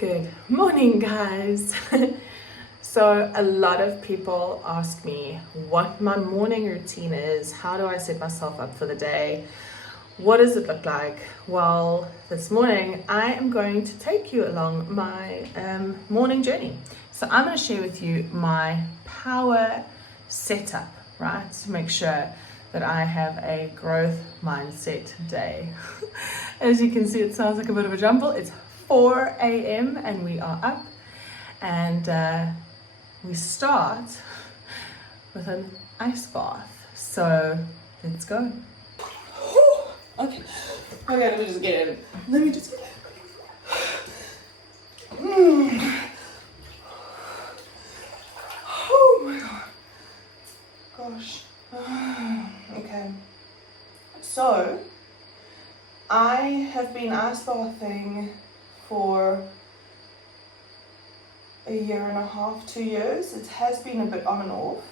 Good morning, guys. So, a lot of people ask me what my morning routine is. How do I set myself up for the day? What does it look like? Well, this morning I am going to take you along my morning journey. So, I'm going to share with you my power setup, right? To make sure that I have a growth mindset day. As you can see, it sounds like a bit of a jumble. It's 4 a.m. and we are up, and we start with an ice bath. So let's go. Okay, let me just get in. Oh my god. Gosh. Okay. So I have been ice bathing for a year and a half, 2 years. It has been a bit on and off.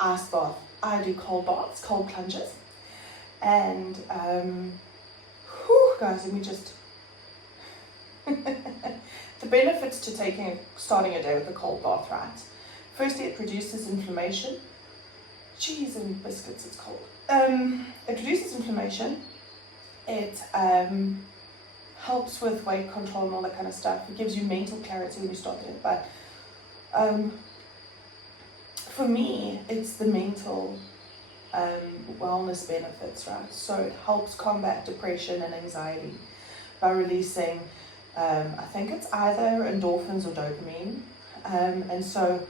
Ice bath. I do cold baths, cold plunges. And guys, let me just the benefits to starting a day with a cold bath, right? Firstly, it reduces inflammation. Cheese and biscuits, it's cold. It reduces inflammation. It helps with weight control and all that kind of stuff. It gives you mental clarity when you start it. But for me, it's the mental wellness benefits, right? So it helps combat depression and anxiety by releasing, I think it's either endorphins or dopamine. And so,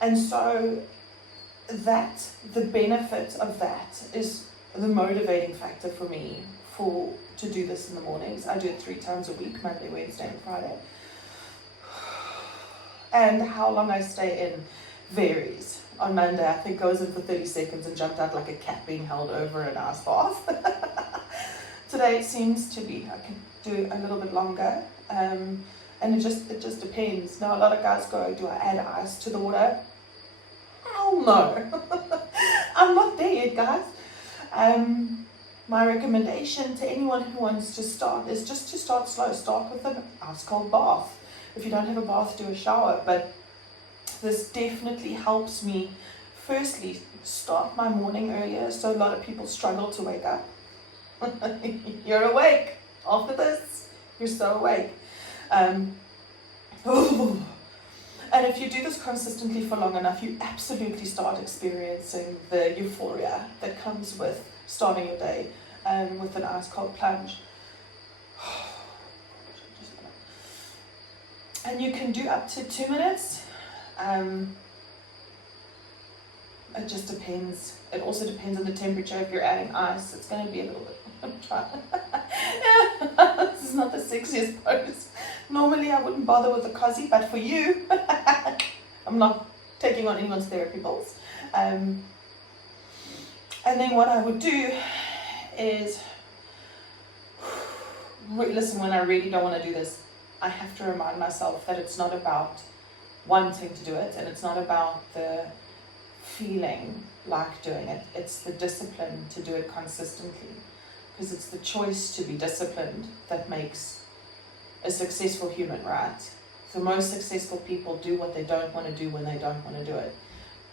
and so that the benefit of that is the motivating factor for me to do this in the mornings. I do it 3 times a week, Monday, Wednesday, and Friday. And how long I stay in varies. On Monday, I think goes in for 30 seconds and jumped out like a cat being held over an ice bath. Today it seems to be, I can do a little bit longer. And it just depends. Now a lot of guys go, do I add ice to the water? Hell no. I'm not there yet, guys. My recommendation to anyone who wants to start is just to start slow. Start with an ice cold bath. If you don't have a bath, do a shower. But this definitely helps me, firstly, start my morning earlier. So a lot of people struggle to wake up. You're awake. After this, you're so awake. And if you do this consistently for long enough, you absolutely start experiencing the euphoria that comes with starting your day with an ice cold plunge. And you can do up to 2 minutes. It just depends. It also depends on the temperature. If you're adding ice, it's going to be a little bit. This is not the sexiest pose. Normally I wouldn't bother with a cozy, but for you, I'm not taking on anyone's therapy bills. And then what I would do is, listen, when I really don't want to do this, I have to remind myself that it's not about wanting to do it, and it's not about the feeling like doing it. It's the discipline to do it consistently, because it's the choice to be disciplined that makes a successful human, right? The most successful people do what they don't want to do when they don't want to do it,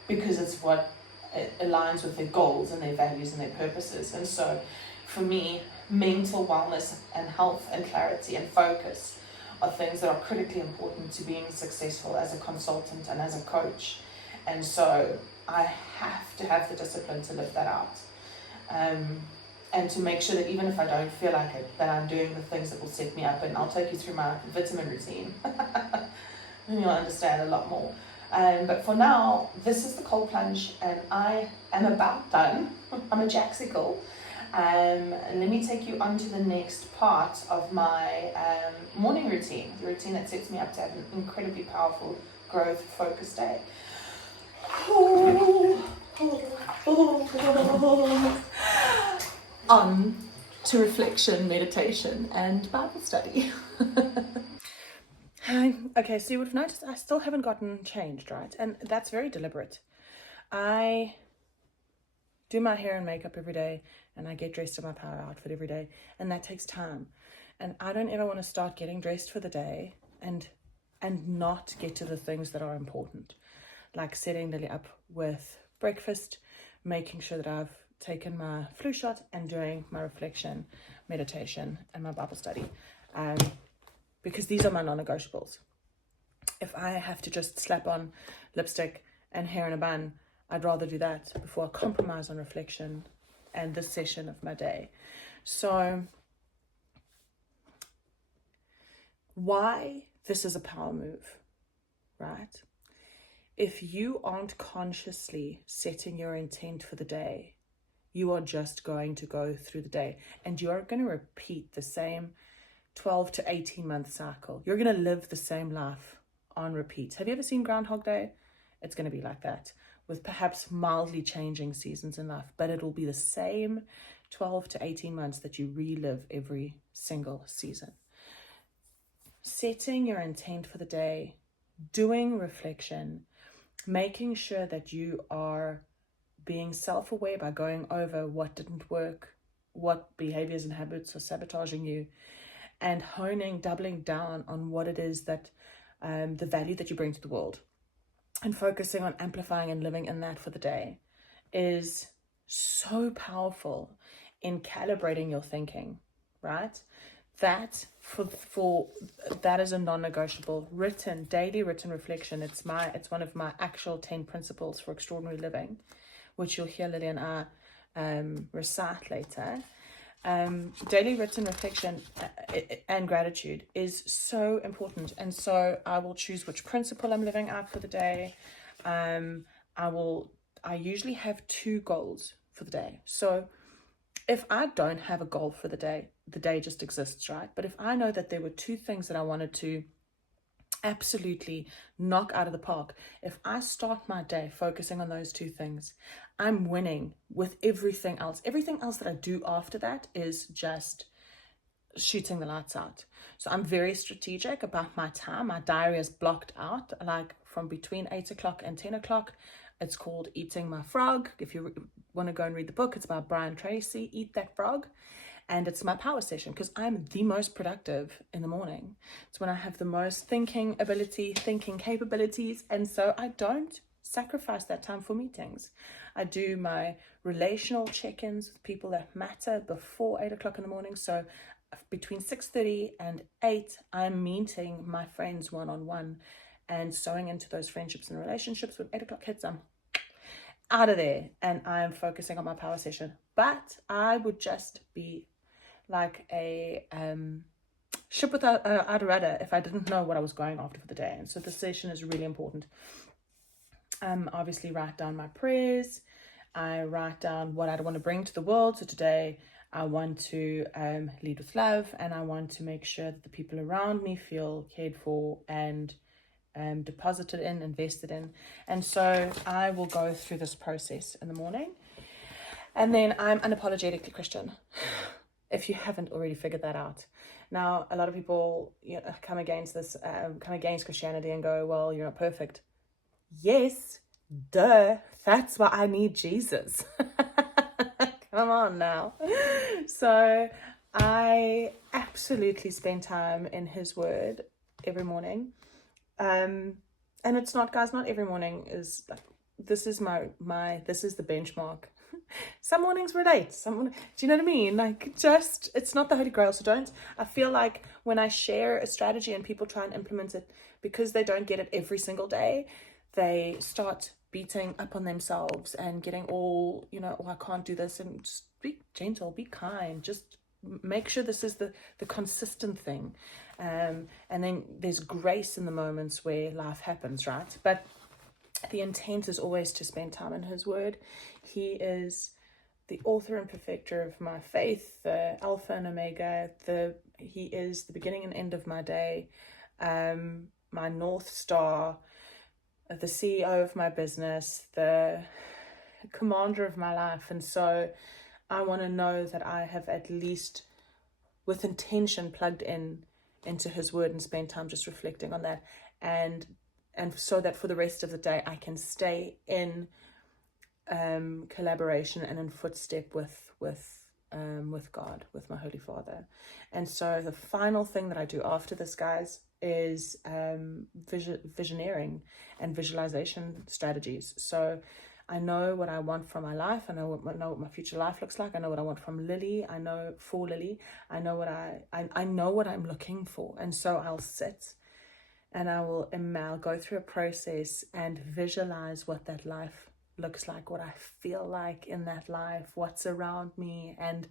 because it's what it aligns with their goals and their values and their purposes. And so for me, mental wellness and health and clarity and focus are things that are critically important to being successful as a consultant and as a coach. And so I have to have the discipline to live that out. And to make sure that even if I don't feel like it, that I'm doing the things that will set me up. And I'll take you through my vitamin routine and you'll understand a lot more. But for now, this is the cold plunge and I am about done. I'm a jaxicle. Let me take you on to the next part of my morning routine, the routine that sets me up to have an incredibly powerful growth focused day. On to reflection, meditation, and Bible study. Hi. Okay, so you would have noticed I still haven't gotten changed, right? And that's very deliberate. I do my hair and makeup every day, and I get dressed in my power outfit every day, and that takes time. And I don't ever want to start getting dressed for the day and not get to the things that are important, like setting Lily up with breakfast, making sure that I've taken my flu shot, and doing my reflection, meditation, and my Bible study, because these are my non-negotiables. If I have to just slap on lipstick and hair in a bun, I'd rather do that before I compromise on reflection and this session of my day. So why this is a power move, right? If you aren't consciously setting your intent for the day, you are just going to go through the day, and you're going to repeat the same 12 to 18 month cycle. You're going to live the same life on repeat. Have you ever seen Groundhog Day? It's going to be like that, with perhaps mildly changing seasons in life, but it'll be the same 12 to 18 months that you relive every single season. Setting your intent for the day, doing reflection, making sure that you are being self-aware by going over what didn't work, what behaviors and habits are sabotaging you, and doubling down on what it is that the value that you bring to the world, and focusing on amplifying and living in that for the day, is so powerful in calibrating your thinking, right? That that is a non-negotiable. Daily written reflection. It's one of my actual 10 principles for extraordinary living, which you'll hear Lily and I recite later. Daily written reflection and gratitude is so important, and so I will choose which principle I'm living out for the day. I usually have 2 goals for the day. So if I don't have a goal for the day just exists, right? But if I know that there were 2 things that I wanted to absolutely knock out of the park, if I start my day focusing on those 2 things, I'm winning with everything else. Everything else that I do after that is just shooting the lights out. So I'm very strategic about my time. My diary is blocked out, like from between 8 o'clock and 10 o'clock. It's called Eating My Frog. If you want to go and read the book, it's by Brian Tracy, Eat That Frog. And it's my power session, because I'm the most productive in the morning. It's when I have the most thinking capabilities. And so I don't sacrifice that time for meetings. I do my relational check-ins with people that matter before 8 o'clock in the morning. So between 6:30 and 8, I'm meeting my friends one-on-one and sewing into those friendships and relationships. When 8 o'clock hits, I'm out of there and I'm focusing on my power session. But I would just be like a ship without a rudder if I didn't know what I was going after for the day. And so the session is really important. Obviously write down my prayers. I write down what I want to bring to the world. So today I want to lead with love, and I want to make sure that the people around me feel cared for and deposited in, invested in. And so I will go through this process in the morning. And then I'm unapologetically Christian, if you haven't already figured that out. Now, a lot of people come against Christianity and go, well, you're not perfect. Yes, duh. That's why I need Jesus. Come on now. So I absolutely spend time in his word every morning. And it's not, guys, not every morning is like, this is this is the benchmark. Some mornings relate. Do you know what I mean? Like, just, it's not the Holy Grail. So I feel like when I share a strategy and people try and implement it, because they don't get it every single day, they start beating up on themselves and getting all, oh, I can't do this. And just be gentle, be kind, just make sure this is the consistent thing. And then there's grace in the moments where life happens, right? But the intent is always to spend time in his word. He is the author and perfecter of my faith, the Alpha and Omega. He is the beginning and end of my day, my North Star, the CEO of my business, the commander of my life. And so I want to know that I have at least with intention plugged into his word and spend time just reflecting on that, and so that for the rest of the day I can stay in collaboration and in footstep with God, with my Holy Father. And so the final thing that I do after this, guys, is visioneering and visualization strategies. So I know what I want from my life. I know what my future life looks like. I know what I want from Lily. I know for Lily. I know what I know what I'm looking for. And so I'll sit and I'll go through a process and visualize what that life looks like, what I feel like in that life, what's around me, and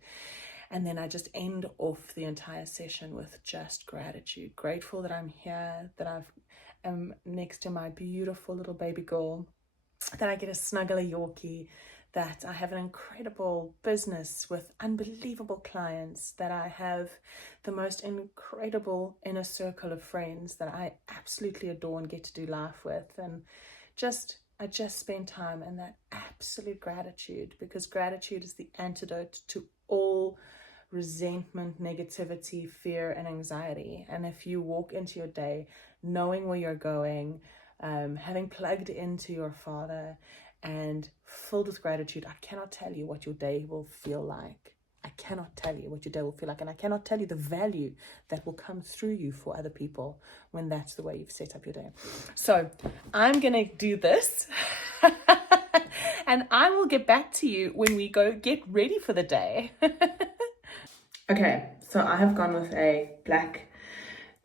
then I just end off the entire session with just gratitude. Grateful that I'm here, that I'm next to my beautiful little baby girl, that I get to snuggle a Yorkie, that I have an incredible business with unbelievable clients, that I have the most incredible inner circle of friends that I absolutely adore and get to do life with. And I just spend time in that absolute gratitude, because gratitude is the antidote to all resentment, negativity, fear, and anxiety. And if you walk into your day knowing where you're going, having plugged into your Father and filled with gratitude, I cannot tell you what your day will feel like. I cannot tell you what your day will feel like, and I cannot tell you the value that will come through you for other people when that's the way you've set up your day. So I'm going to do this and I will get back to you when we go get ready for the day. Okay, so I have gone with a black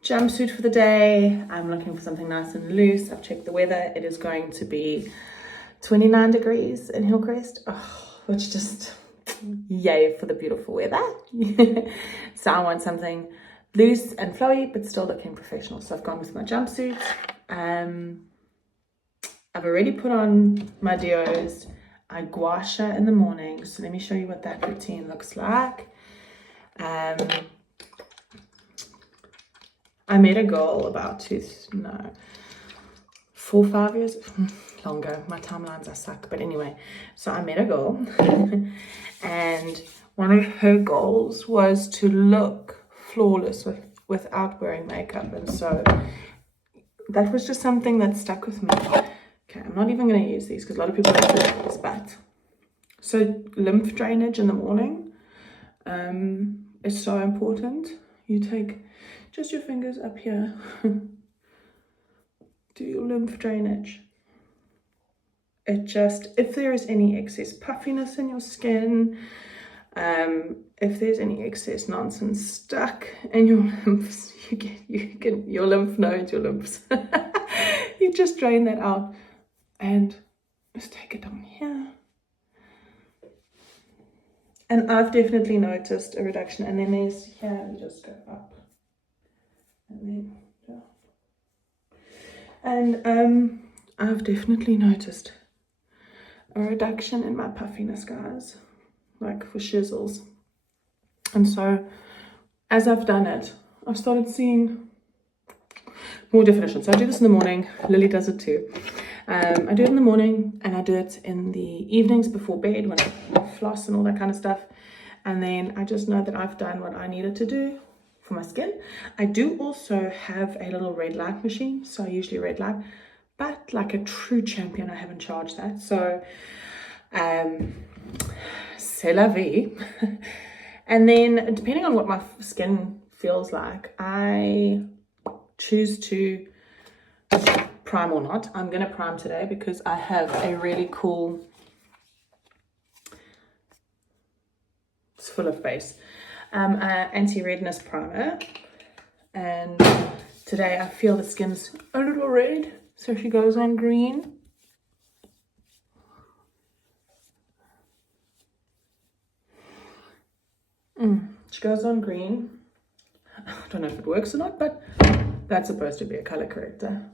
jumpsuit for the day. I'm looking for something nice and loose. I've checked the weather. It is going to be 29 degrees in Hillcrest, which just yay for the beautiful weather. So I want something loose and flowy but still looking professional, so I've gone with my jumpsuit. I've already put on my deos. I gua sha in the morning, so let me show you what that routine looks like. I met a girl about 4 or 5 years longer. My timelines are suck, but anyway, so I met a girl and one of her goals was to look flawless without wearing makeup, and so that was just something that stuck with me. Okay, I'm not even going to use these because a lot of people don't use these, but so lymph drainage in the morning is so important. You take just your fingers up here, do your lymph drainage. It just, if there is any excess puffiness in your skin, if there's any excess nonsense stuck in your lymphs, your lymph nodes, your lymphs, you just drain that out and just take it down here. And I've definitely noticed a reduction. And then there's here, we just go up and then down. And I've definitely noticed a reduction in my puffiness, guys, like for shizzles. And so as I've done it, I've started seeing more definition. So I do this in the morning. Lily does it too. I do it in the morning and I do it in the evenings before bed when I floss and all that kind of stuff. And then I just know that I've done what I needed to do for my skin. I do also have a little red light machine, so I usually red light, but like a true champion, I haven't charged that. So c'est la vie. And then depending on what my skin feels like, I choose to prime or not. I'm going to prime today because I have a really cool, it's full of base, anti-redness primer. And today I feel the skin's a little red, so she goes on green. She goes on green. I don't know if it works or not, but that's supposed to be a color corrector.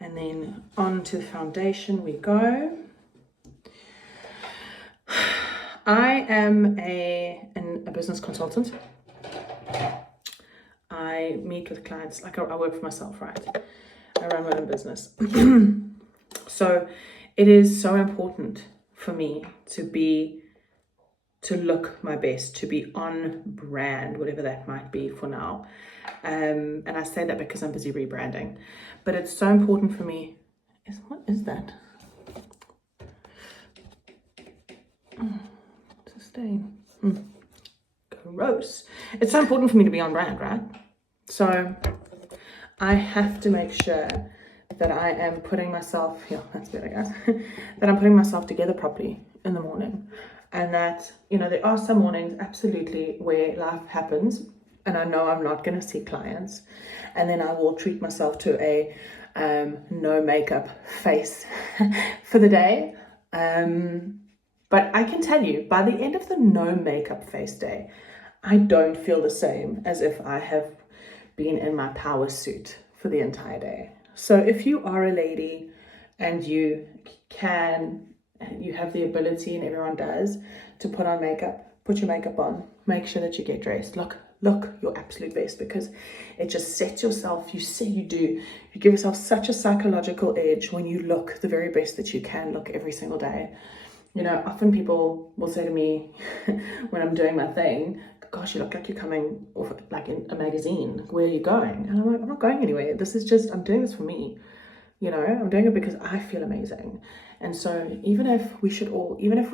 And then on to the foundation we go. I am a business consultant. I meet with clients, like I work for myself, right? I run my own business. So it is so important for me to look my best, to be on brand, whatever that might be for now. And I say that because I'm busy rebranding. But it's so important for me. What is that? stain. Gross. It's so important for me to be on brand, right? So I have to make sure that I am putting myself, yeah, that's better, guys, that I'm putting myself together properly in the morning. And that, you know, there are some mornings absolutely where life happens and I know I'm not going to see clients, and then I will treat myself to a no makeup face for the day. But I can tell you, by the end of the no makeup face day, I don't feel the same as if I have been in my power suit for the entire day. So if you are a lady and you have the ability, and everyone does, to put on makeup, put your makeup on, make sure that you get dressed. Look your absolute best, because it just sets yourself, you give yourself such a psychological edge when you look the very best that you can look every single day. You know, often people will say to me when I'm doing my thing, gosh, you look like you're coming off like in a magazine. Where are you going? And I'm like, I'm not going anywhere. This is just, I'm doing this for me. You know, I'm doing it because I feel amazing. And so even if we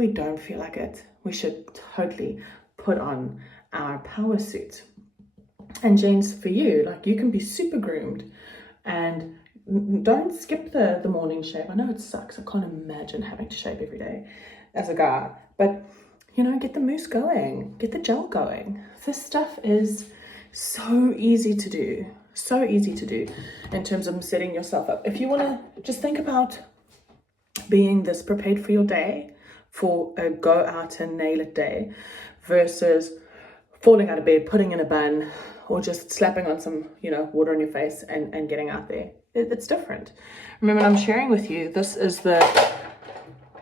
don't feel like it, we should totally put on our power suit. And gents, for you, like, you can be super groomed and don't skip the morning shave. I know it sucks. I can't imagine having to shave every day as a guy, but you know, get the mousse going, get the gel going. This stuff is so easy to do in terms of setting yourself up. If you want to just think about being this prepared for your day, for a go out and nail it day, versus falling out of bed, putting in a bun, or just slapping on some, you know, water on your face and getting out there. It's different. Remember, I'm sharing with you, this is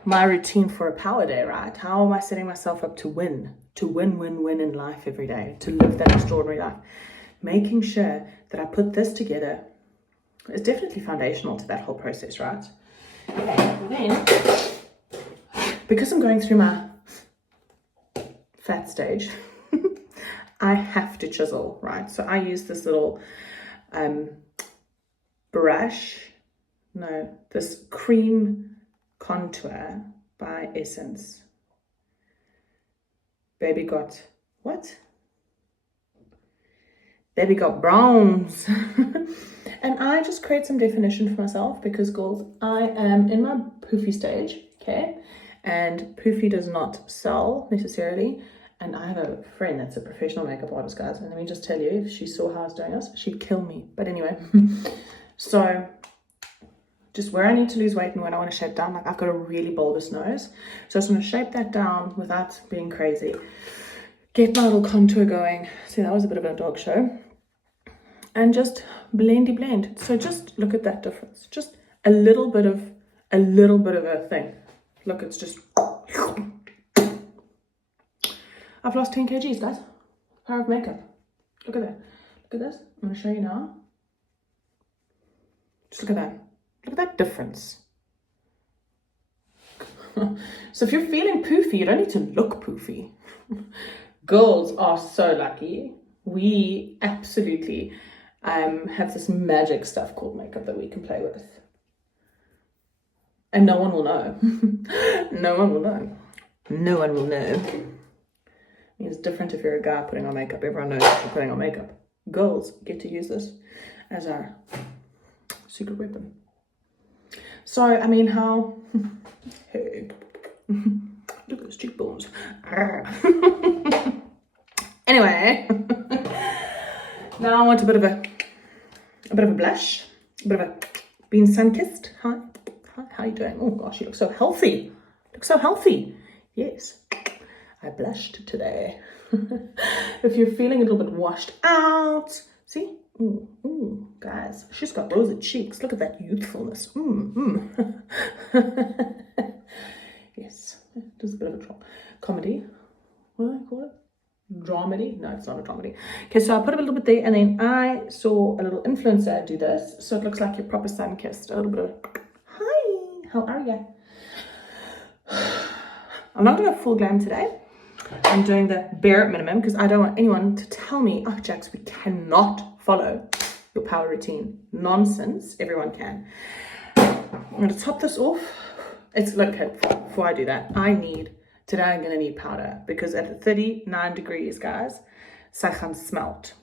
my routine for a power day, right? How am I setting myself up to win in life every day, to live that extraordinary life? Making sure that I put this together is definitely foundational to that whole process, right? Then, because I'm going through my fat stage, I have to chisel, right? So I use this little this cream contour by Essence. Baby got browns. And I just create some definition for myself because, girls, I am in my poofy stage, okay? And poofy does not sell necessarily. And I have a friend that's a professional makeup artist, guys. And let me just tell you, if she saw how I was doing this, she'd kill me. But anyway, so just where I need to lose weight and when I want to shape down, like, I've got a really bulbous nose. So I just want to shape that down without being crazy. Get my little contour going. See, that was a bit of a dog show. And just blend. So just look at that difference. Just a little bit of a thing. Look, it's just... I've lost 10 kgs, guys. Power of makeup. Look at that. Look at this. I'm going to show you now. Just look at that. Look at that difference. So if you're feeling poofy, you don't need to look poofy. Girls are so lucky. We absolutely have this magic stuff called makeup that we can play with. And no one will know. No one will know. No one will know. It's different if you're a guy putting on makeup. Everyone knows you're putting on makeup. Girls get to use this as our secret weapon. So, I mean, how... Hey. Look at those cheekbones. Anyway. Now I want a bit of a blush. A bit of a being sun-kissed. Hi, how you doing? Oh gosh, you look so healthy. Yes. I blushed today. If you're feeling a little bit washed out, see? Ooh, guys, she's got rosy cheeks. Look at that youthfulness. Yes, just a bit of a comedy. What do I call it? Dramedy? No, it's not a dramedy. Okay, so I put a little bit there, and then I saw a little influencer do this, so it looks like you're proper sun-kissed. A little bit of, hi, how are you? I'm not doing a full glam today. I'm doing the bare minimum because I don't want anyone to tell me, oh, Jax, we cannot follow your power routine. Nonsense. Everyone can. I'm going to top this off. It's like, okay, before I do that, I need today I'm going to need powder because at 39 degrees, guys, sy gaan smelt.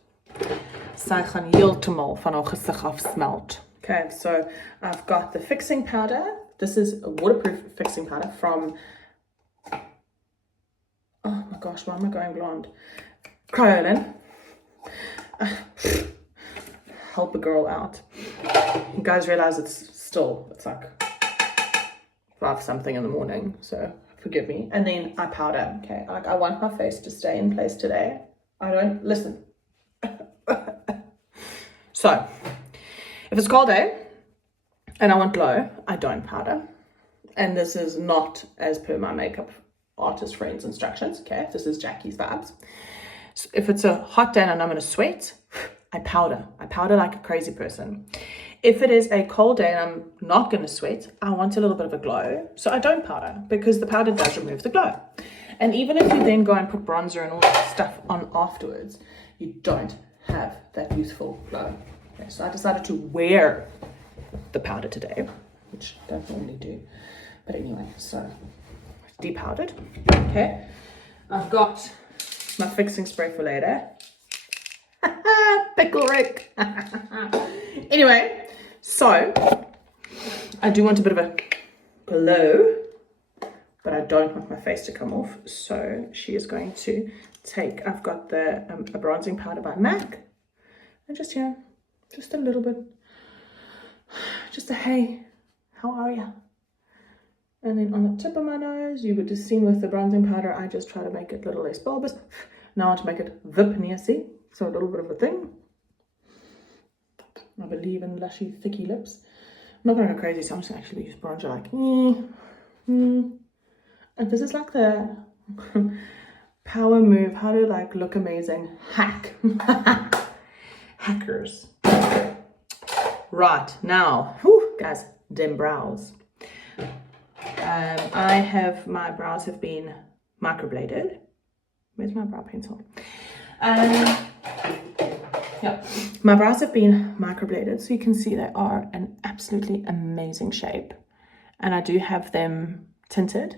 Sy gaan heeltemal van haar gesig af smelt. Okay, so I've got the fixing powder. This is a waterproof fixing powder from, oh my gosh, why am I going blonde? Kryolan. Help a girl out. You guys realize it's like 5 something in the morning, so forgive me. And then I powder, okay? Like, I want my face to stay in place today. I don't, listen. So, if it's a cold day and I want glow, I don't powder. And this is not as per my makeup artist friend's instructions, okay? This is Jackie's vibes. So if it's a hot day and I'm going to sweat, I powder. I powder like a crazy person. If it is a cold day and I'm not going to sweat, I want a little bit of a glow. So I don't powder because the powder does remove the glow. And even if you then go and put bronzer and all that stuff on afterwards, you don't have that youthful glow. Okay, so I decided to wear the powder today, which I don't normally do. But anyway, so depowdered. Okay, I've got my fixing spray for later. Pickle Rick. Anyway, so I do want a bit of a glow, but I don't want my face to come off. So she is going to take, I've got the a bronzing powder by MAC, and just here, just a little bit, just a hey, how are ya? And then on the tip of my nose, you would just see with the bronzing powder, I just try to make it a little less bulbous. Now I want to make it vip-neasy, so a little bit of a thing. I believe in lushy, thicky lips. I'm not going to go crazy, so I'm just going to actually use bronzer like, And this is like the power move, how to like look amazing, hack. Hackers. Right, now, whew, guys, dim brows. My brows have been microbladed. Where's my brow pencil? Yeah, my brows have been microbladed, so you can see they are an absolutely amazing shape. And I do have them tinted.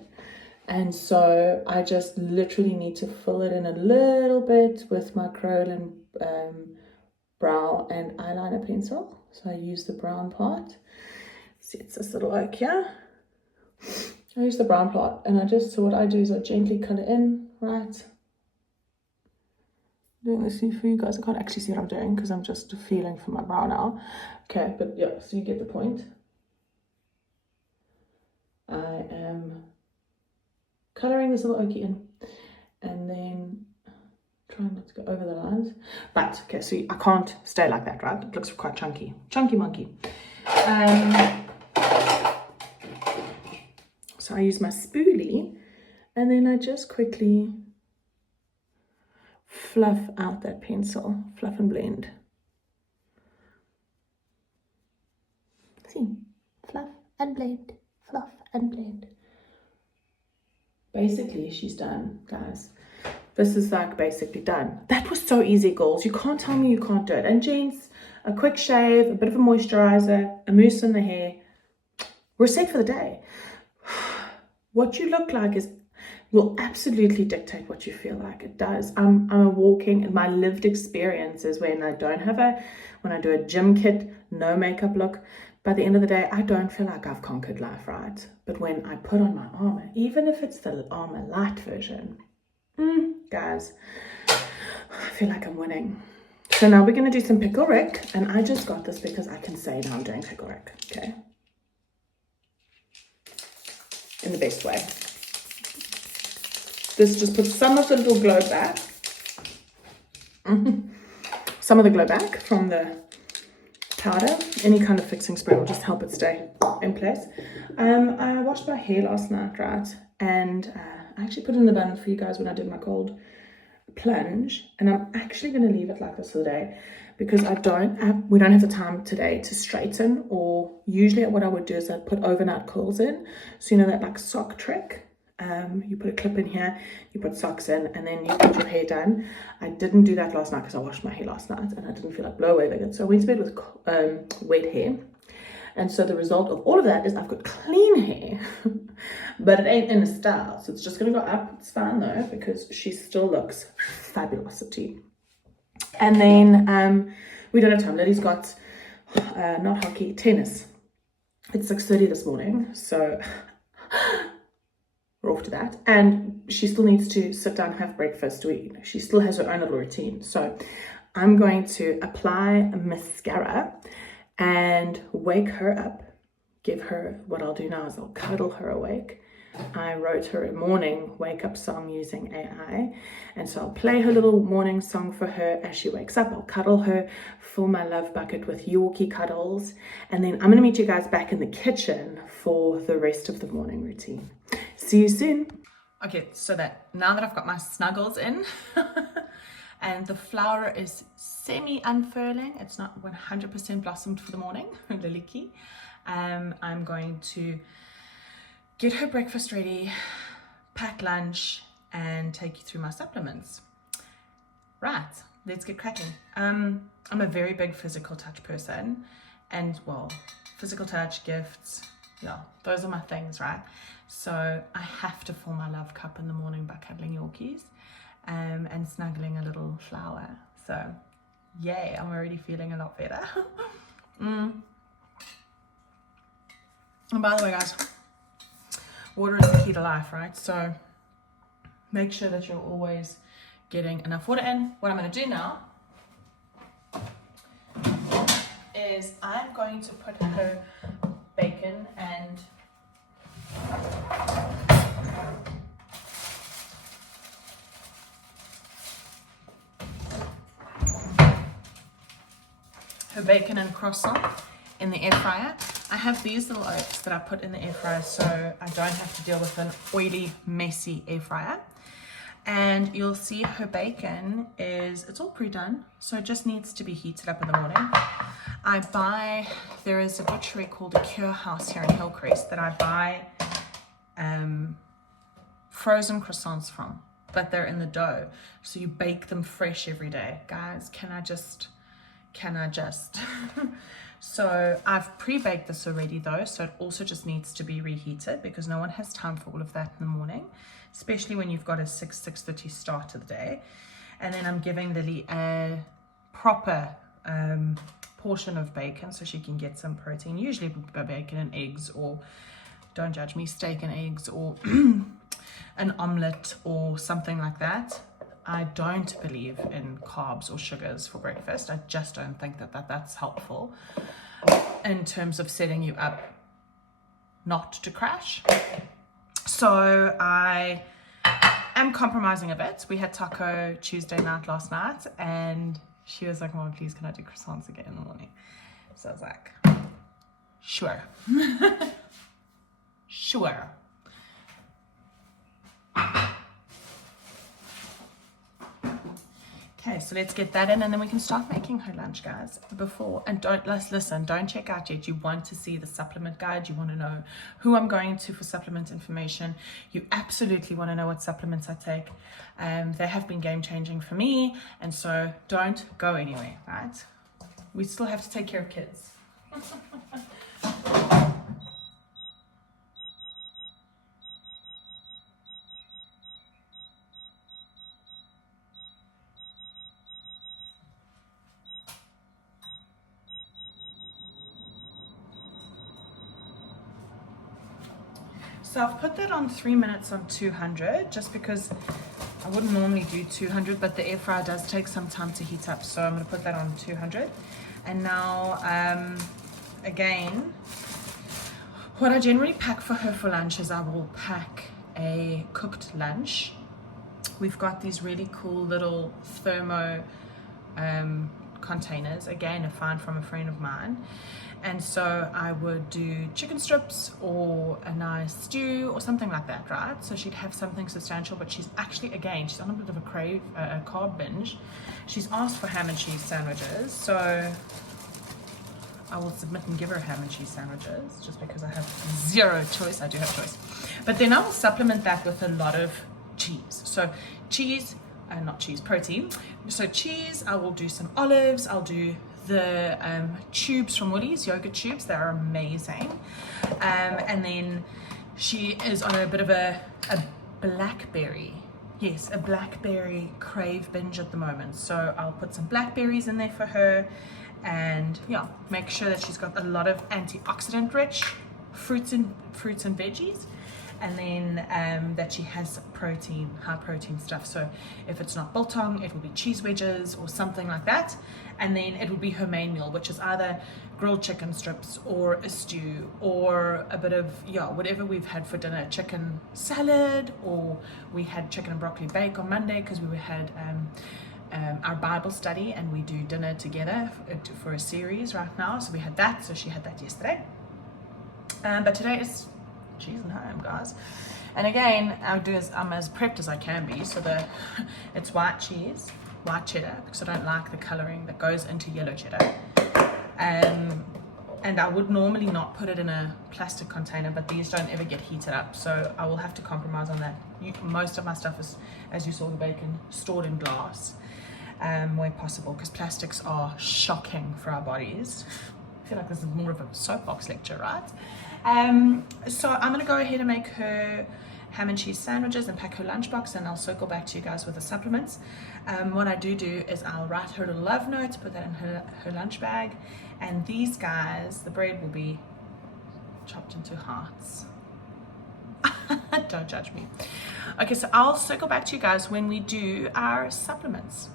And so I just literally need to fill it in a little bit with my Kryolan brow and eyeliner pencil. So I use the brown part. See, it's this little oak here. I use the brown part, and so what I do is I gently color in, right? Doing this for you guys. I can't actually see what I'm doing because I'm just feeling for my brow now. Okay, but yeah, so you get the point. I am coloring this little oaky in, and then trying not to go over the lines. Right, okay, so I can't stay like that, right? It looks quite chunky. Chunky monkey. So I use my spoolie, and then I just quickly fluff out that pencil, fluff and blend. See, fluff and blend, fluff and blend. Basically, she's done, guys. This is like basically done. That was so easy, girls. You can't tell me you can't do it. And gents, a quick shave, a bit of a moisturizer, a mousse in the hair. We're set for the day. What you look like will absolutely dictate what you feel like. It does. I'm a walking, and my lived experience is when I do a gym kit, no makeup look, by the end of the day, I don't feel like I've conquered life, right? But when I put on my armor, even if it's the armor light version, guys, I feel like I'm winning. So now we're going to do some Pickle Rick, and I just got this because I can say now I'm doing Pickle Rick, okay? In the best way. This just puts some of the little glow back. Some of the glow back from the powder. Any kind of fixing spray will just help it stay in place. I washed my hair last night, right? And I actually put it in the bun for you guys when I did my cold plunge. And I'm actually going to leave it like this for the day because we don't have the time today to straighten, or usually what I would do is I'd put overnight curls in. So you know that like sock trick? You put a clip in here, you put socks in, and then you get your hair done. I didn't do that last night because I washed my hair last night and I didn't feel like blow away with it. So I went to bed with wet hair. And so the result of all of that is I've got clean hair, but it ain't in a style. So it's just gonna go up. It's fine though, because she still looks fabulosity. And then we don't have time. Lily's got not hockey, tennis. It's 6:30 this morning, so we're off to that. And she still needs to sit down and have breakfast to eat. She still has her own little routine. So I'm going to apply mascara and wake her up. Give her, what I'll do now is I'll cuddle her awake. I wrote her a morning wake up song using AI, and so I'll play her little morning song for her as she wakes up. I'll cuddle her, fill my love bucket with Yorkie cuddles, and then I'm going to meet you guys back in the kitchen for the rest of the morning routine. See you soon. Okay, so that now that I've got my snuggles in and the flower is semi unfurling, it's not 100% blossomed for the morning, Liliki, I'm going to get her breakfast ready, pack lunch, and take you through my supplements. Right, let's get cracking. I'm a very big physical touch person, and well, physical touch, gifts, yeah, those are my things, right? So I have to fill my love cup in the morning by cuddling Yorkies and snuggling a little flower. So yay, I'm already feeling a lot better. And by the way, guys, water is the key to life, right? So make sure that you're always getting enough water in. What I'm going to do now is I'm going to put her bacon and croissant in the air fryer. I have these little oats that I put in the air fryer so I don't have to deal with an oily, messy air fryer. And you'll see her bacon it's all pre-done, so it just needs to be heated up in the morning. There is a butchery called a Cure House here in Hillcrest that I buy frozen croissants from, but they're in the dough, so you bake them fresh every day. Guys, can I just So I've pre-baked this already though, so it also just needs to be reheated because no one has time for all of that in the morning, especially when you've got a 6:30 start to the day. And then I'm giving Lily a proper portion of bacon so she can get some protein, usually bacon and eggs, or don't judge me, steak and eggs, or an omelette or something like that. I don't believe in carbs or sugars for breakfast. I just don't think that's helpful in terms of setting you up not to crash. So I am compromising a bit. We had taco Tuesday night last night, and she was like, Mom, please can I do croissants again in the morning? So I was like, sure. Sure. Okay, so let's get that in and then we can start making her lunch, guys. Don't check out yet. You want to see the supplement guide. You want to know who I'm going to for supplement information. You absolutely want to know what supplements I take. They have been game changing for me, and so don't go anywhere, right? We still have to take care of kids. So I've put that on 3 minutes on 200 just because I wouldn't normally do 200, but the air fryer does take some time to heat up, so I'm going to put that on 200. And now again, what I generally pack for her for lunch is I will pack a cooked lunch. We've got these really cool little thermo containers, again a find from a friend of mine. And so I would do chicken strips or a nice stew or something like that, right? So she'd have something substantial, but she's actually, again, she's on a bit of a carb binge. She's asked for ham and cheese sandwiches, so I will submit and give her ham and cheese sandwiches just because I have zero choice. I do have choice. But then I will supplement that with a lot of cheese. So cheese, not cheese, protein. So cheese, I will do some olives, I'll do the tubes from Woolies, yoga tubes. They're amazing. And then she is on a bit of a blackberry. Yes, a blackberry crave binge at the moment. So I'll put some blackberries in there for her, and yeah, make sure that she's got a lot of antioxidant rich fruits and veggies, and then that she has protein, high protein stuff. So if it's not biltong, it will be cheese wedges or something like that, and then it will be her main meal, which is either grilled chicken strips or a stew or a bit of whatever we've had for dinner, chicken salad, or we had chicken and broccoli bake on Monday because we had our Bible study and we do dinner together for a series right now. So we had that, so she had that yesterday, but today is cheese and ham, guys. And again, I'm as prepped as I can be. So it's white cheese, white cheddar, because I don't like the coloring that goes into yellow cheddar. And I would normally not put it in a plastic container, but these don't ever get heated up, so I will have to compromise on that. Most of my stuff is, as you saw the bacon, stored in glass where possible, because plastics are shocking for our bodies. I feel like this is more of a soapbox lecture, right? So I'm going to go ahead and make her ham and cheese sandwiches and pack her lunchbox, and I'll circle back to you guys with the supplements. What I do is I'll write her a little love note, put that in her lunch bag, and these guys, the bread will be chopped into hearts. Don't judge me. Okay, so I'll circle back to you guys when we do our supplements.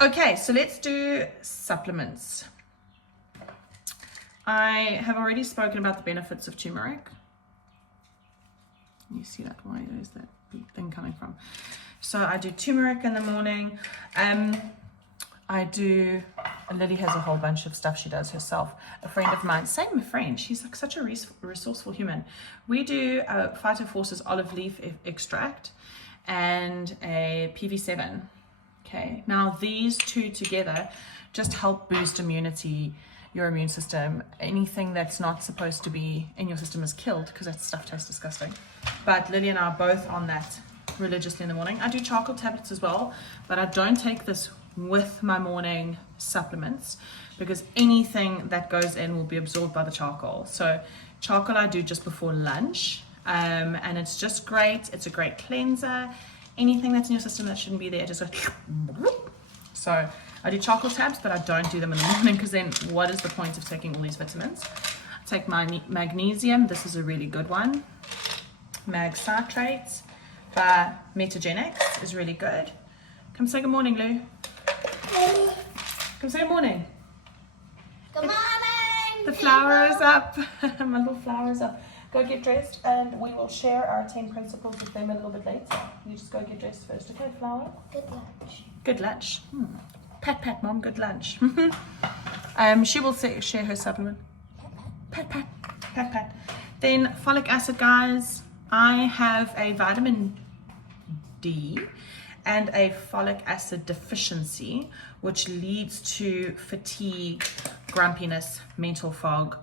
Okay, so let's do supplements. I have already spoken about the benefits of turmeric. You see that? Why is that thing coming from? So I do turmeric in the morning. Lily has a whole bunch of stuff she does herself. A friend of mine, same friend, she's like such a resourceful human. We do a Phytoforces olive leaf extract and a PV7. Okay, now these two together just help boost immunity, your immune system. Anything that's not supposed to be in your system is killed, because that stuff tastes disgusting. But Lily and I are both on that religiously in the morning. I do charcoal tablets as well, but I don't take this with my morning supplements, because anything that goes in will be absorbed by the charcoal. So charcoal I do just before lunch, and it's just great. It's a great cleanser. Anything that's in your system that shouldn't be there, just go. So I do charcoal tabs, but I don't do them in the morning, because then what is the point of taking all these vitamins? I take my magnesium. This is a really good one. Mag citrate by Metagenics is really good. Come say good morning, Lou. Come say good morning. Good morning. The flower is up. My little flower is up. Go get dressed, and we will share our 10 principles with them a little bit later. You just go get dressed first, okay, flower? Good lunch. Good lunch. Pat, mom, good lunch. She will share her supplement. Pat. Then folic acid, guys. I have a vitamin D and a folic acid deficiency, which leads to fatigue, grumpiness, mental fog,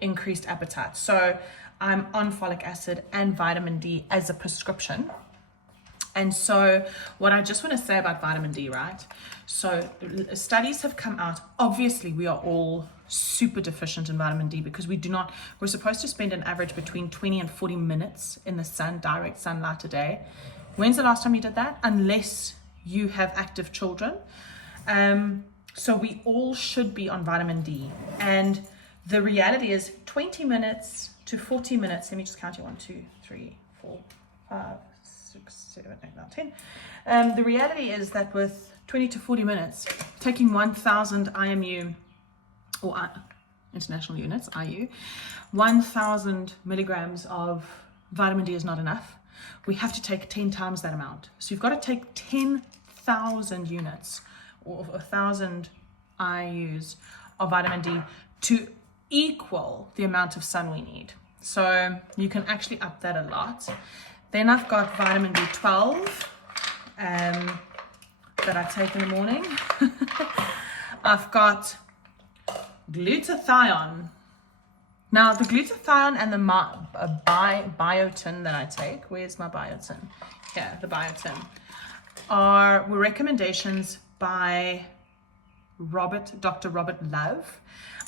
increased appetite. So I'm on folic acid and vitamin D as a prescription. And so what I just want to say about vitamin D, right? So studies have come out. Obviously, we are all super deficient in vitamin D, because we're supposed to spend an average between 20 and 40 minutes in the sun, direct sunlight a day. When's the last time you did that? Unless you have active children. So we all should be on vitamin D. And the reality is 20 minutes to 40 minutes. Let me just count you. 1, 2, 3, 4, 5, 6, 7, 8, 9, 10. The reality is that with 20 to 40 minutes, taking 1,000 IMU, or international units, IU, 1,000 milligrams of vitamin D is not enough. We have to take 10 times that amount. So you've got to take 10,000 units or 1,000 IUs of vitamin D to equal the amount of sun we need. So you can actually up that a lot. Then I've got vitamin B12 that I take in the morning. I've got glutathione. Now the glutathione and the biotin that I take, where's my biotin? Yeah, the biotin, were recommendations by Dr. Robert Love.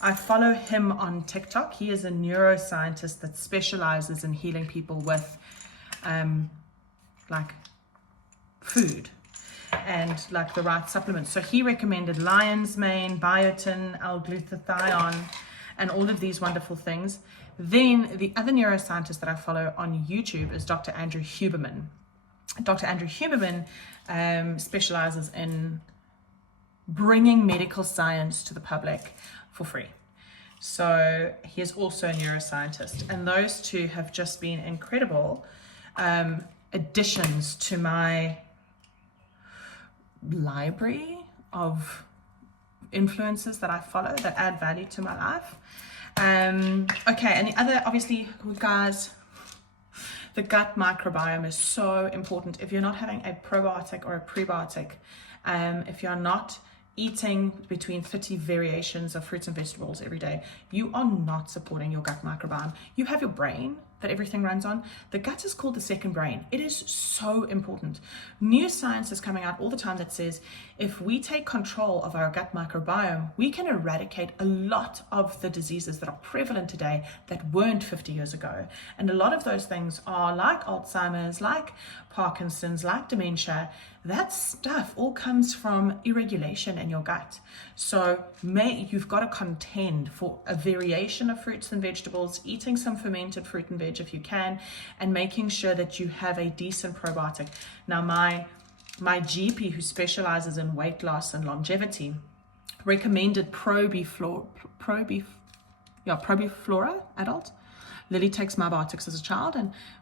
I follow him on TikTok. He is a neuroscientist that specializes in healing people with like food and like the right supplements. So he recommended lion's mane, biotin, L-glutathione, and all of these wonderful things. Then the other neuroscientist that I follow on YouTube is Dr. Andrew Huberman. Dr. Andrew Huberman specializes in bringing medical science to the public for free. So he is also a neuroscientist, and those two have just been incredible additions to my library of influencers that I follow that add value to my life. Okay, and the other, obviously, guys, the gut microbiome is so important. If you're not having a probiotic or a prebiotic, if you're not eating between 30 variations of fruits and vegetables every day, you are not supporting your gut microbiome. You have your brain that everything runs on. The gut is called the second brain. It is so important. New science is coming out all the time that says if we take control of our gut microbiome, we can eradicate a lot of the diseases that are prevalent today that weren't 50 years ago. And a lot of those things are like Alzheimer's, like Parkinson's, like dementia. That stuff all comes from irregulation in your gut. So you've got to contend for a variation of fruits and vegetables, eating some fermented fruit and veg if you can, and making sure that you have a decent probiotic. Now, my GP, who specializes in weight loss and longevity, recommended Probiflora adult. Lily takes MyBiotics as a child,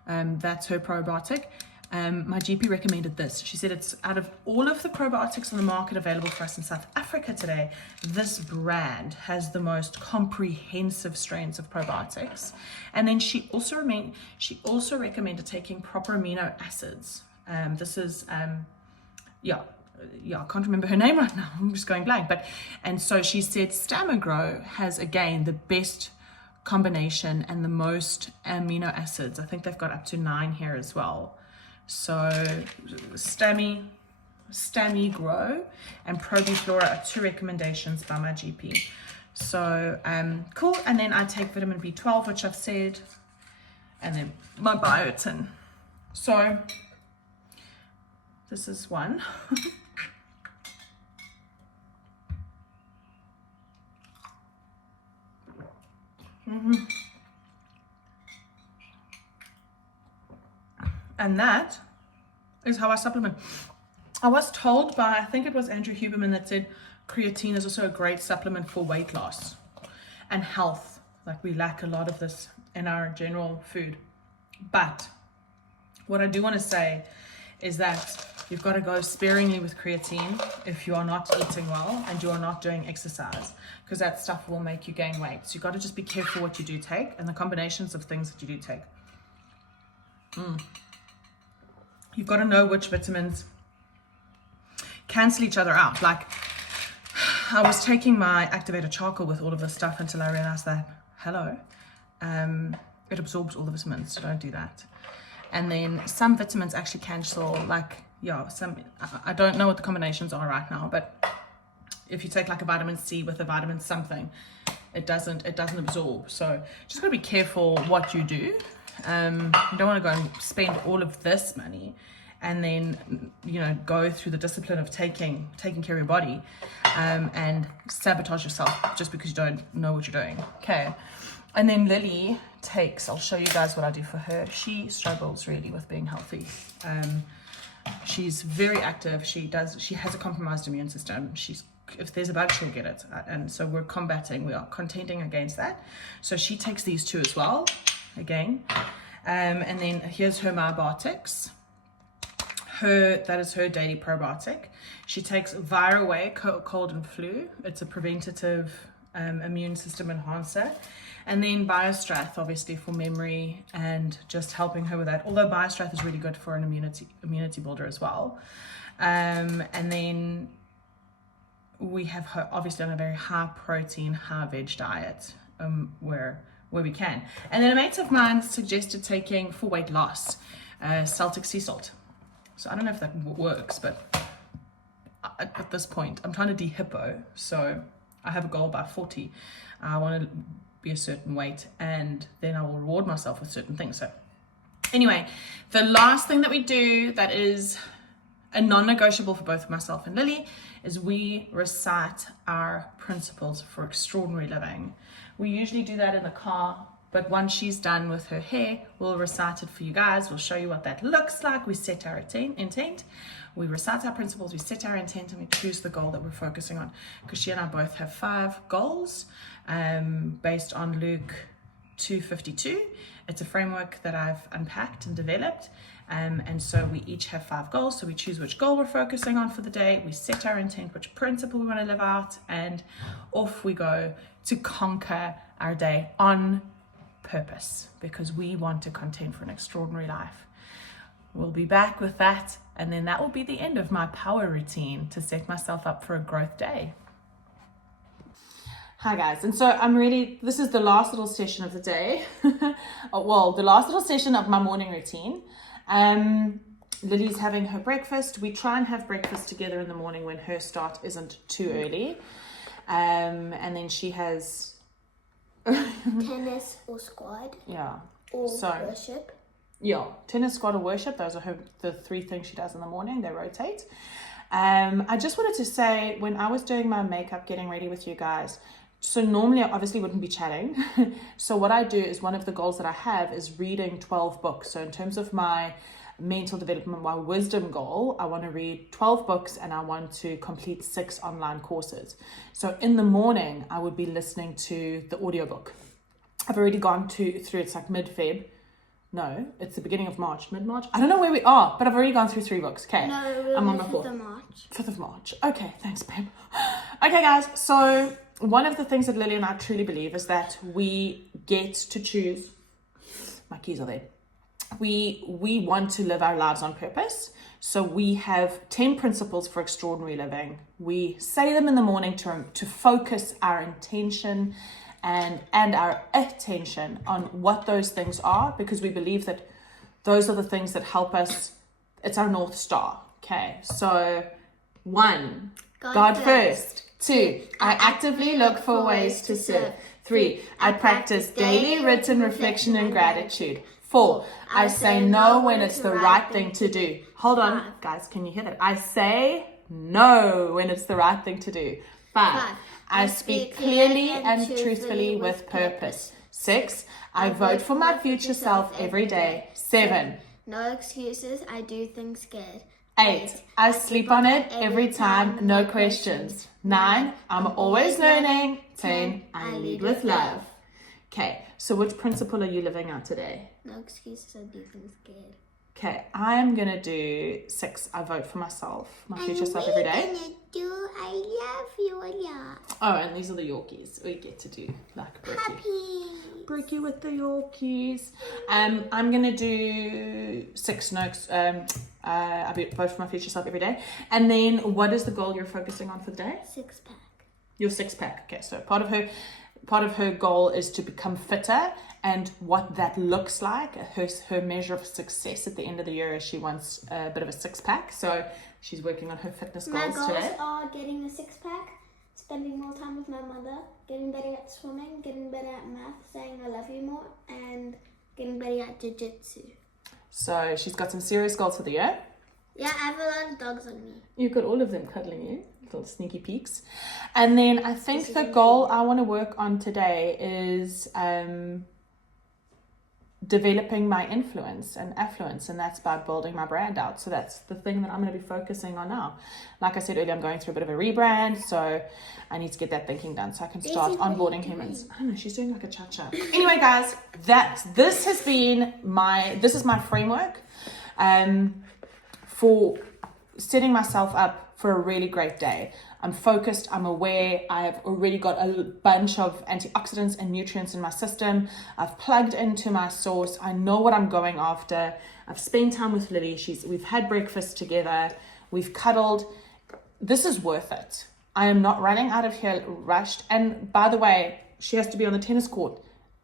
and that's her probiotic. My GP recommended this. She said it's out of all of the probiotics on the market available for us in South Africa today, this brand has the most comprehensive strains of probiotics. And then she also recommended taking proper amino acids. This is I can't remember her name right now. I'm just going blank. And so she said Stamagro has, again, the best combination and the most amino acids. I think they've got up to 9 here as well. So Stamagro and Probiflora are 2 recommendations by my GP. So cool. And then I take vitamin B12, which I've said, and then my biotin. So this is one. And that is how I supplement. I was told by, I think it was Andrew Huberman, that said creatine is also a great supplement for weight loss and health. Like, we lack a lot of this in our general food. But what I do want to say is that you've got to go sparingly with creatine if you are not eating well and you are not doing exercise, because that stuff will make you gain weight. So you've got to just be careful what you do take and the combinations of things that you do take. You've got to know which vitamins cancel each other out. Like, I was taking my activated charcoal with all of this stuff until I realized that, it absorbs all the vitamins, so don't do that. And then some vitamins actually cancel, I don't know what the combinations are right now, but if you take like a vitamin C with a vitamin something, it doesn't absorb. So just gotta be careful what you do. You don't want to go and spend all of this money and then, go through the discipline of taking care of your body and sabotage yourself just because you don't know what you're doing. Okay. And then Lily I'll show you guys what I do for her. She struggles really with being healthy. She's very active. She has a compromised immune system. If there's a bug, she'll get it. And so we are contending against that. So she takes these 2 as well, again. And then here's her MyBiotics. That is her daily probiotic. She takes Viraway cold and flu. It's a preventative immune system enhancer. And then BioStrath, obviously, for memory and just helping her with that. Although BioStrath is really good for an immunity builder as well. And then we have her obviously on a very high protein, high veg diet where we can. And then a mate of mine suggested taking, for weight loss, Celtic sea salt. So I don't know if that works, but at this point. I'm trying to de-hippo, so I have a goal by 40. I want to be a certain weight, and then I will reward myself with certain things. So anyway, the last thing that we do that is a non-negotiable for both myself and Lily is we recite our principles for extraordinary living. We usually do that in the car, but once she's done with her hair, we'll recite it for you guys. We'll show you what that looks like. We set our intent. We recite our principles, we set our intent, and we choose the goal that we're focusing on. Because she and I both have 5 goals based on Luke 2:52. It's a framework that I've unpacked and developed. And so we each have 5 goals. So we choose which goal we're focusing on for the day. We set our intent, which principle we want to live out, and off we go to conquer our day on purpose, because we want to contend for an extraordinary life. We'll be back with that, and then that will be the end of my power routine to set myself up for a growth day. Hi guys, and so this is the last little session of the day. Well, the last little session of my morning routine. Lily's having her breakfast. We try and have breakfast together in the morning when her start isn't too early. And then she has tennis or squad. Yeah. Or worship. Yeah, tennis, squad, or worship. Those are the 3 things she does in the morning. They rotate. I just wanted to say, when I was doing my makeup, getting ready with you guys, so normally I obviously wouldn't be chatting. So what I do is, one of the goals that I have is reading 12 books. So in terms of my mental development, my wisdom goal, I want to read 12 books and I want to complete 6 online courses. So in the morning, I would be listening to the audiobook. I've already gone through, it's like mid-Feb. No, it's the beginning of March, mid-March. I don't know where we are, but I've already gone through 3 books. Okay, no, I'm on my 4th of March. 5th of March. Okay, thanks, babe. Okay, guys, so one of the things that Lily and I truly believe is that we get to choose. My keys are there. We want to live our lives on purpose. So we have 10 principles for extraordinary living. We say them in the morning to focus our intention and our attention on what those things are, because we believe that those are the things that help us. It's our North Star. Okay, so 1, God first. 2, I actively look for ways to serve. 3, I practice daily written reflection and gratitude. 4, I say no when it's the right thing to do. Hold on, guys, can you hear that? I say no when it's the right thing to do. 5, I speak clearly and truthfully with purpose. 6, I vote for my future self every day. 7, no excuses, I do things good. 8, I sleep on it every time, no questions. 9, I'm always learning. 10, I lead with love. Okay, so which principle are you living out today? No excuses, I do things good. Okay, I'm going to do 6, I vote for myself, my future self every day. I love you a lot. Oh, and these are the Yorkies. We get to do like Brookie. Brookie with the Yorkies. I'm going to do 6 notes. I vote for my future self every day. And then what is the goal you're focusing on for the day? 6-pack. Your 6-pack. Okay, so part of her goal is to become fitter, and what that looks like, her measure of success at the end of the year is she wants a bit of a 6-pack. So she's working on her fitness goals today. My goals are getting a 6-pack, spending more time with my mother, getting better at swimming, getting better at math, saying I love you more, and getting better at jiu-jitsu. So she's got some serious goals for the year. Yeah, I have a lot of dogs on me. You've got all of them cuddling you, little sneaky peeks. And then I think the goal I want to work on today is developing my influence and affluence, and that's by building my brand out. So that's the thing that I'm going to be focusing on now. Like I said earlier, I'm going through a bit of a rebrand, so I need to get that thinking done so I can start onboarding humans. I don't know, she's doing like a cha-cha. Anyway, guys, this is my framework for setting myself up for a really great day. I'm focused, I'm aware, I have already got a bunch of antioxidants and nutrients in my system. I've plugged into my source. I know what I'm going after. I've spent time with Lily. We've had breakfast together. We've cuddled. This is worth it. I am not running out of here rushed. And by the way, she has to be on the tennis court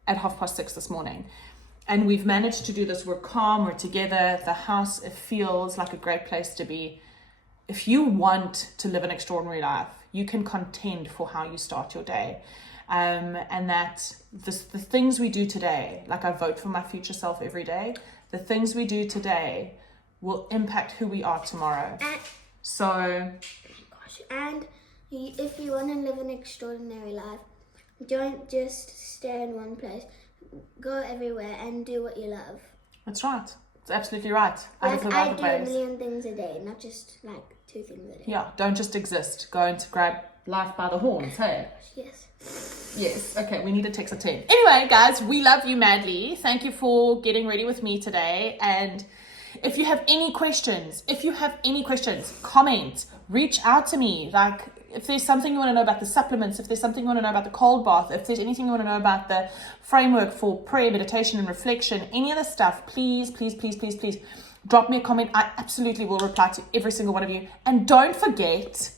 at 6:30 this morning. And we've managed to do this. We're calm, we're together. The house, it feels like a great place to be. if you want to live an extraordinary life, you can contend for how you start your day. And that the things we do today, like I vote for my future self every day, the things we do today will impact who we are tomorrow. And if you want to live an extraordinary life, don't just stay in one place. Go everywhere and do what you love. That's right. It's absolutely right. I do a million things a day, not just like 2 things a day. Yeah, don't just exist. Go and to grab life by the horns, hey? Yes. Yes. Okay, we need to text a 10. Anyway, guys, we love you madly. Thank you for getting ready with me today. And if you have any questions, comment, reach out to me. Like, if there's something you want to know about the supplements, if there's something you want to know about the cold bath, if there's anything you want to know about the framework for prayer, meditation, and reflection, any other stuff, please drop me a comment. I absolutely will reply to every single one of you. And don't forget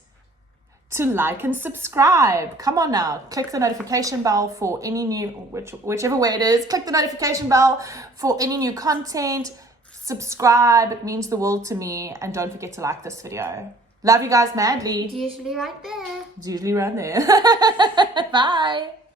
to like and subscribe. Come on now, click the notification bell for any new, whichever way it is, click the notification bell for any new content. Subscribe, it means the world to me. And don't forget to like this video. Love you guys madly. It's usually right there. It's usually right there. Bye.